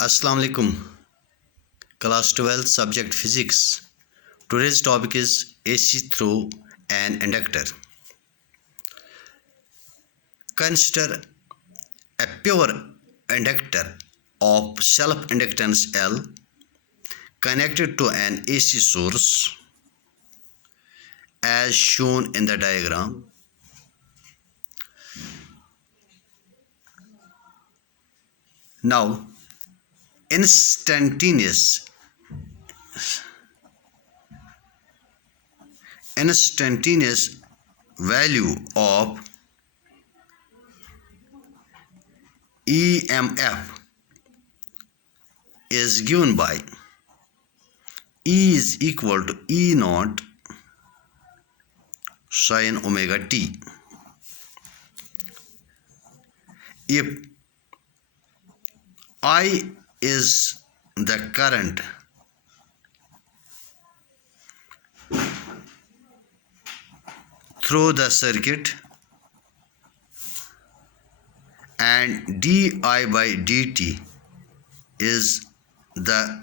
Assalamu alaikum. Class 12 subject physics. Today's topic is AC through an inductor. Consider a pure inductor of self-inductance L connected to an AC source as shown in the diagram. Now, instantaneous value of EMF is given by E is equal to E naught sin omega t. If I is the current through the circuit and di by dt is the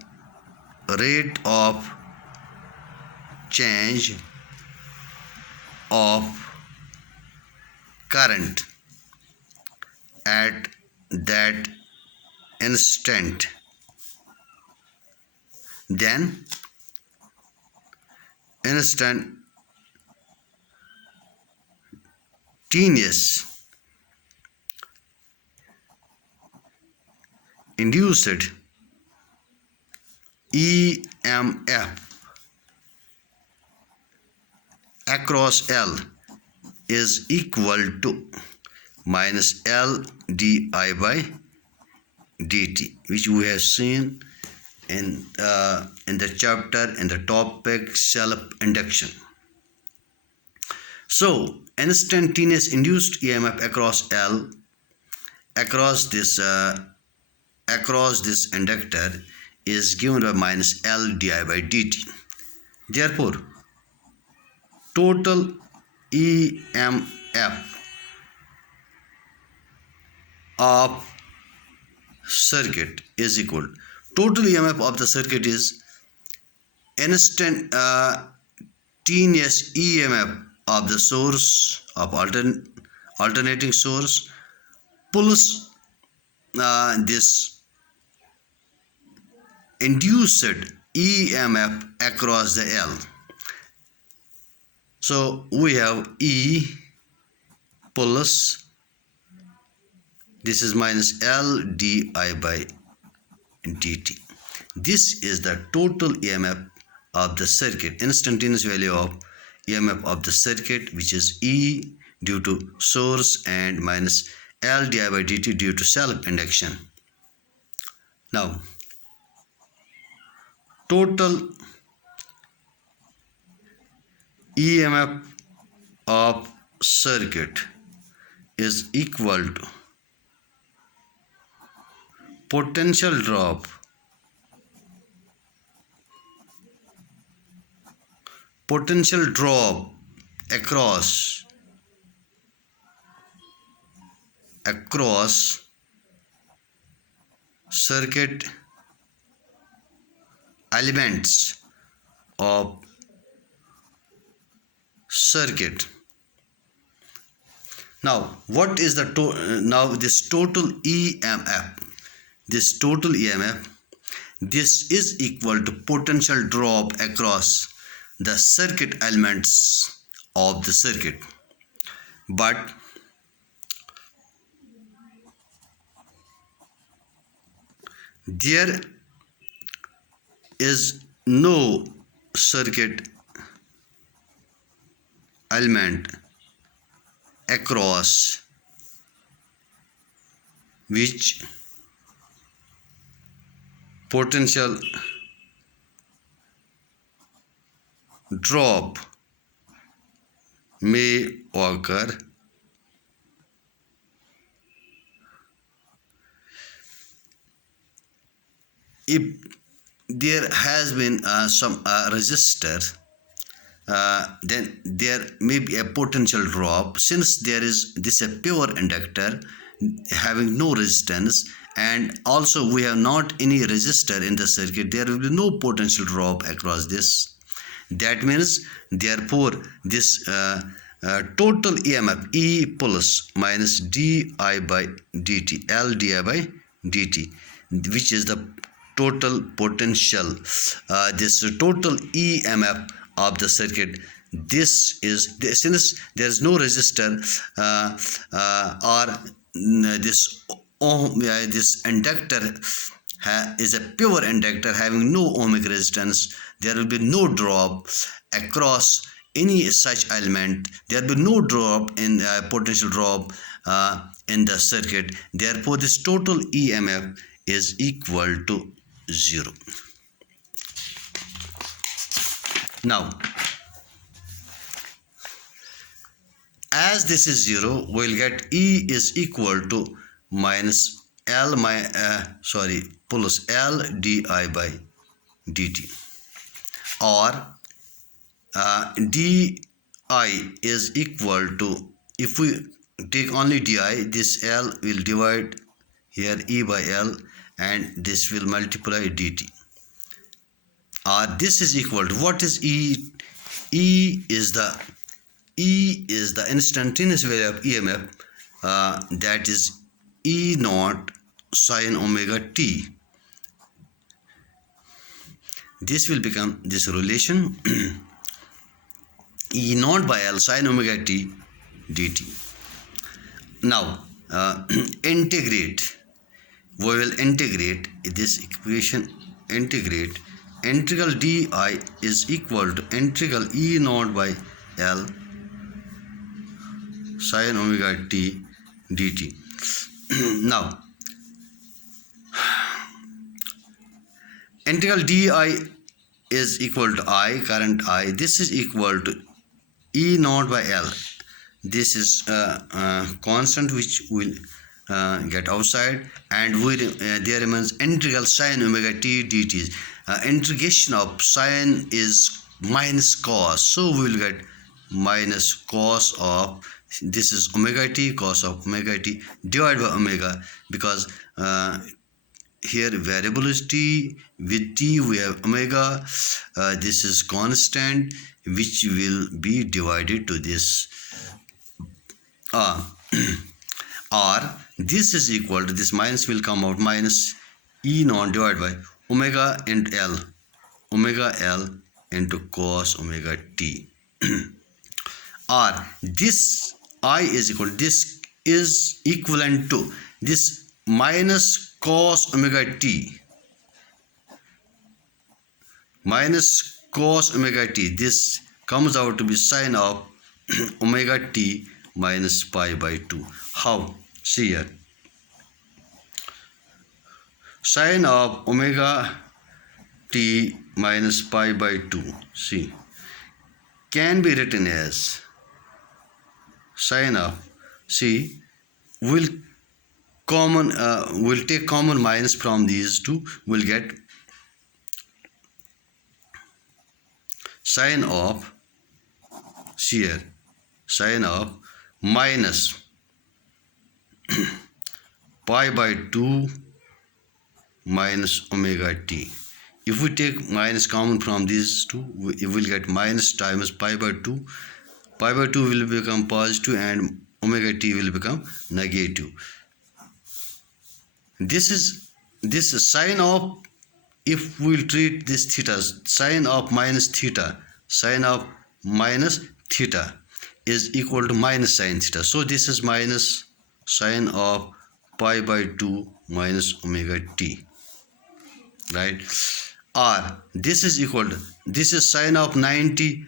rate of change of current at that instant, then instantaneous induced EMF across L is equal to minus L di by dt, which we have seen in the chapter in the topic self-induction. So instantaneous induced EMF across L across this inductor is given by minus L di by dt. Therefore, total EMF of circuit is equal. Total EMF of the circuit is instantaneous EMF of the source of alternating source plus this induced EMF across the L. So we have E plus this is minus L di by dt. This is the total EMF of the circuit, instantaneous value of EMF of the circuit, which is E due to source and minus L di by dt due to self-induction. Now, total EMF of circuit is equal to potential drop across circuit elements of circuit. Now, what is the this total EMF? This total EMF, this is equal to potential drop across the circuit elements of the circuit. But there is no circuit element across which potential drop may occur. If there has been some resistor, then there may be a potential drop. Since there is this a pure inductor having no resistance and also we have not any resistor in the circuit, there will be no potential drop across this. That means therefore this total EMF E plus minus di by dt, L di by dt, which is the total potential, this total EMF of the circuit. This is, since there is no resistor or this this inductor is a pure inductor having no ohmic resistance, there will be no drop across any such element. There will be no drop in potential drop in the circuit. Therefore this total EMF is equal to 0. Now as this is 0, we'll get E is equal to minus L plus L di by dt, or di is equal to, if we take only di, this L will divide here E by L and this will multiply dt, or this is equal to, what is E? E is the instantaneous value of EMF, that is E naught sine omega t. This will become this relation E naught by L sine omega t dt. Now integrate, we will integrate this equation, integrate integral di is equal to integral E naught by L sine omega t dt. Now integral di is equal to I, current I, this is equal to E naught by L. This is constant which will get outside, and there remains integral sine omega t dt. Integration of sine is minus cos, so we will get minus cos of, this is omega t, cos of omega t divided by omega, because here variable is t, with t we have omega, this is constant which will be divided to this, or this is equal to, this minus will come out, minus E naught divided by omega into L, omega L into cos omega t. Or this I is equal, this is equivalent to this minus cos omega t, minus cos omega t, this comes out to be sine of omega t minus pi by 2. How? See here, sine of omega t minus pi by 2, see, can be written as sine of, see, we'll take common minus from these two, we'll get sine of, see here, sine of minus pi by 2 minus omega t. If we take minus common from these two, we will get minus times pi by 2. Pi by 2 will become positive and omega t will become negative. This is sine of, if we will treat this theta, sine of minus theta, sine of minus theta is equal to minus sine theta. So this is minus sine of pi by 2 minus omega t, right? Or this is equal to, this is sine of 90,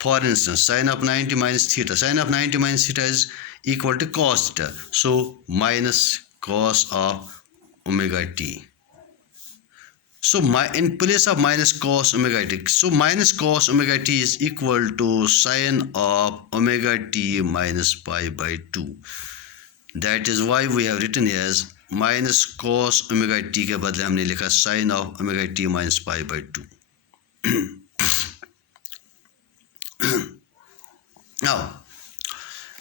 for instance, sine of 90 minus theta, sine of 90 minus theta is equal to cos theta, so minus cos of omega t. So in place of minus cos omega t, so minus cos omega t is equal to sine of omega t minus pi by 2. That is why we have written as minus cos omega t के बदले हमने लिखा sin of omega t minus pi by 2. Now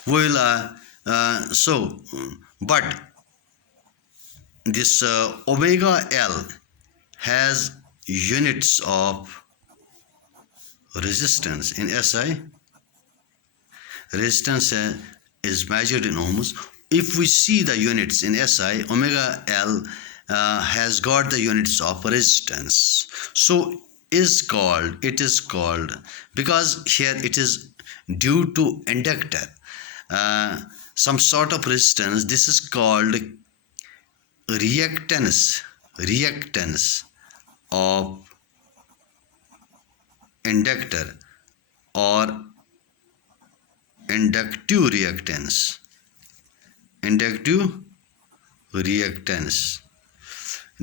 we will but this omega L has units of resistance in SI. Resistance is measured in ohms. If we see the units in SI, omega L has got the units of resistance. So it is called, because here it is due to inductor, some sort of resistance. This is called reactance of inductor, or inductive reactance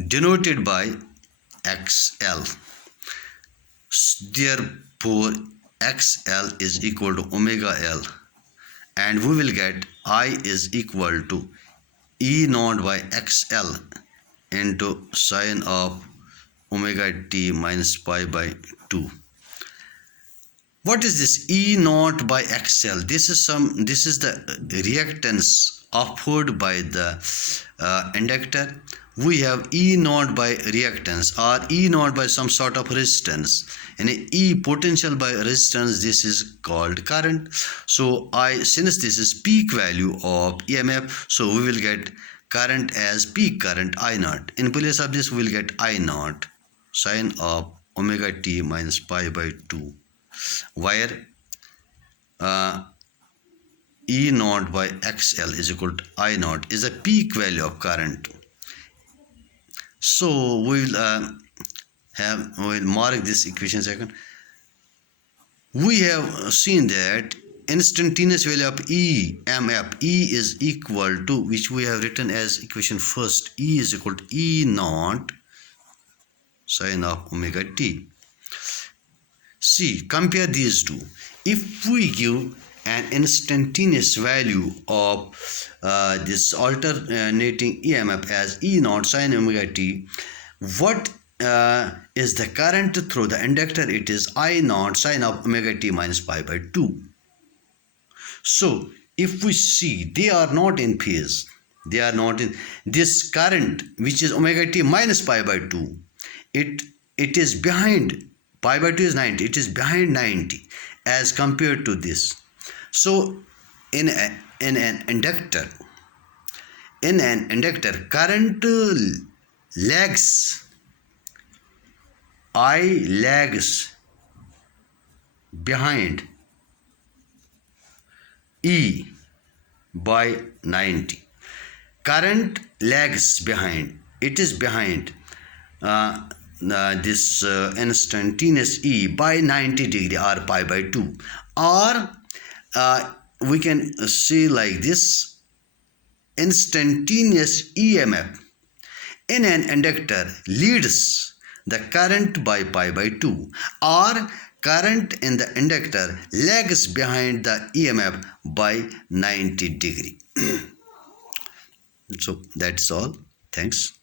denoted by XL. Therefore XL is equal to omega L, and we will get I is equal to E naught by XL into sine of omega t minus pi by 2. What is this E naught by XL? This is the reactance offered by the inductor. We have E naught by reactance, or E naught by some sort of resistance, and E potential by resistance. This is called current. So since this is peak value of EMF, so we will get current as peak current I naught. In place of this, we will get I naught sine of omega t minus pi by 2, where E naught by XL is equal to I naught is a peak value of current. So we'll mark this equation second. We have seen that instantaneous value of EMF, E is equal to, which we have written as equation first, E is equal to E naught sine of omega t. See, compare these two. If we give an instantaneous value of this alternating EMF as E naught sine omega t, what is the current through the inductor? It is I naught sine of omega t minus pi by 2. So if we see, they are not in phase. They are not in this current, which is omega t minus pi by 2. It is behind. Pi by 2 is 90. It is behind 90 as compared to this. So in an inductor, current lags. I lags behind E by 90. Current lags behind. It is behind this instantaneous E by 90 degree, or pi by 2. Or we can see like this: instantaneous EMF in an inductor leads the current by pi by 2, or current in the inductor lags behind the EMF by 90 degree. So that's all. Thanks.